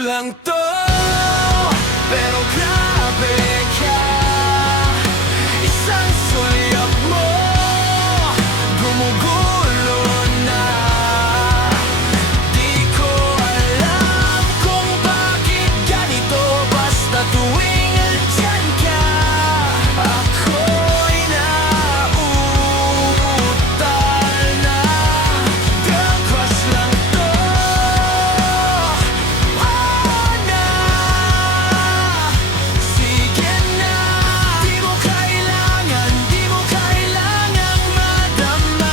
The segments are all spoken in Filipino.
lang to, pero grabe ka. Isang sulyap mo, gumugulo na. Di ko alam kung bakit ganito, basta tuwing andyan ka, ako'y nauutal na. Girl crush lang to, na. Sige na, di mo kailangang madama.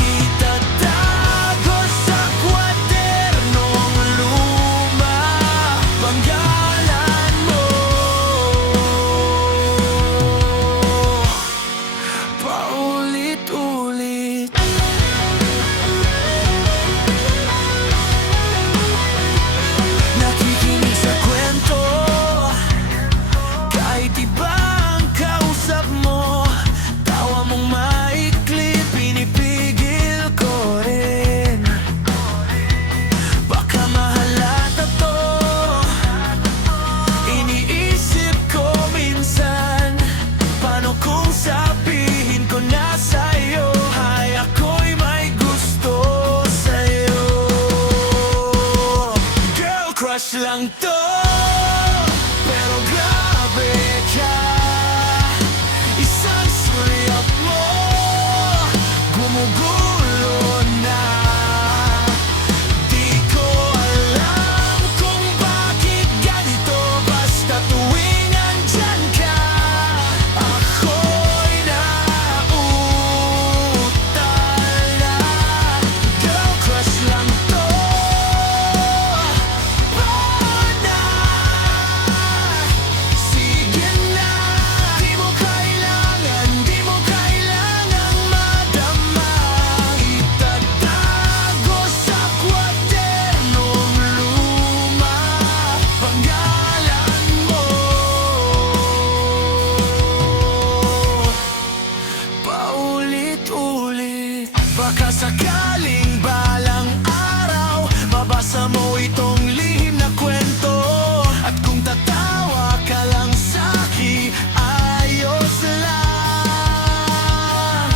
Itatago sa kwadernong luma, panggalan mo. Paulit-ulit. Nakikinig sa kwento, kahit iba ang kausap mo. Tawa mong maikli, pinipigil ko rin. Baka mahalata to, iniisip ko minsan. Paano kung sabihin ko na sa'yo, ay ako'y may gusto sa'yo. Girl crush lang to, pero grabe ka. Isang sulyap mo, gumugulo na. Di ko alam kung bakit ganito, basta tuwing andyan ka, ako'y nauutal na. Girl crush lang to, na. Sige na, di mo kailangang madama. Itatago sa kwadernong luma, panggalan mo. Paulit-ulit. Baka sakaling balang araw, mabasa mo itong lihim na kwento. At kung tatawa ka lang sa'kin, ayos lang.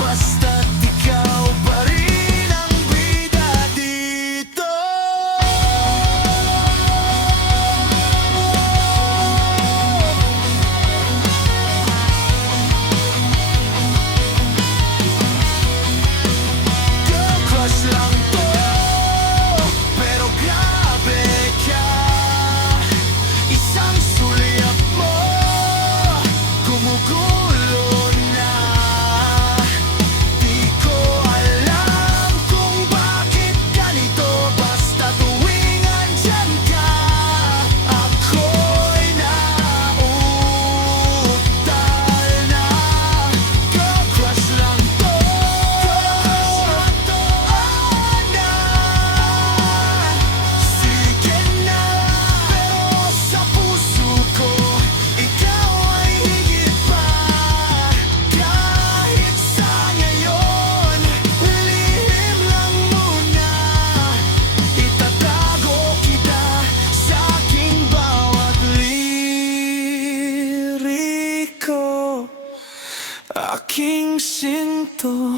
Basta't ikaw pa rin ang bida dito. Girl crush lang to, pero grabe ka. Isang sulyap mo, gumugulo na. Di ko alam kung bakit ganito, basta tuwing andyan ka, ako'y nauutal na. Girl crush lang to, na. Sige na, pero sa puso ko, ikaw ay higit pa. Kahit sa ngayon, lihim lang muna. Itatago kita sa aking bawat liriko, aking sinto.